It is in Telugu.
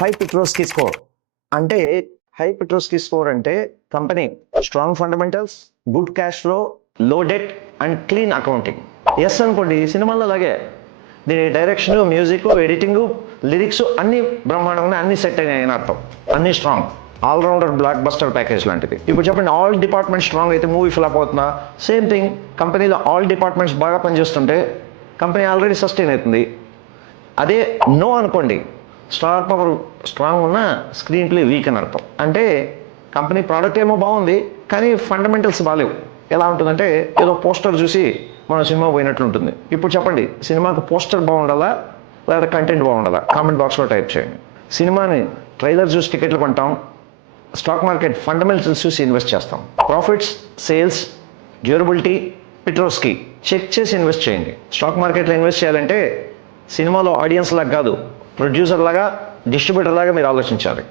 హై పెట్రోస్కి స్కోర్ అంటే హై పెట్రోస్కి స్కోర్ అంటే company strong fundamentals, good cash flow, low debt and clean accounting. Yes అనుకోండి, సినిమాలో అలాగే దీని డైరెక్షన్, మ్యూజిక్, ఎడిటింగ్, లిరిక్స్ అన్ని బ్రహ్మాండంగా అన్ని సెట్ అయినాయని అర్థం. అన్ని strong, allrounder blockbuster package లాంటిది. ఇప్పుడు చెప్పండి, ఆల్ డిపార్ట్మెంట్స్ స్ట్రాంగ్ అయితే మూవీ ఫ్లాప్ అవుతుందా? సేమ్ థింగ్, కంపెనీలో ఆల్ డిపార్ట్మెంట్స్ బాగా పనిచేస్తుంటే కంపెనీ ఆల్రెడీ సస్టైన్ అవుతుంది. అదే నో అనుకోండి, స్టార్ పవర్ స్ట్రాంగ్ ఉన్న స్క్రీన్ ప్లే వీక్ అని అర్థం. అంటే కంపెనీ ప్రోడక్ట్ ఏమో బాగుంది కానీ ఫండమెంటల్స్ బాగాలేవు. ఎలా ఉంటుందంటే ఏదో పోస్టర్ చూసి మన సినిమా పోయినట్లు ఉంటుంది. ఇప్పుడు చెప్పండి, సినిమాకు పోస్టర్ బాగుండాలా లేదా కంటెంట్ బాగుండాలా? కామెంట్ బాక్స్లో టైప్ చేయండి. సినిమాని ట్రైలర్ చూసి టికెట్లు కొంటాం, స్టాక్ మార్కెట్ ఫండమెంటల్స్ చూసి ఇన్వెస్ట్ చేస్తాం. ప్రాఫిట్స్, సేల్స్, డ్యూరబిలిటీ, పెట్రోస్కి చెక్ చేసి ఇన్వెస్ట్ చేయండి. స్టాక్ మార్కెట్లో ఇన్వెస్ట్ చేయాలంటే సినిమాలో ఆడియన్స్ లాగా కాదు, ప్రొడ్యూసర్ లాగా, డిస్ట్రిబ్యూటర్ లాగా మీరు ఆలోచించాలి.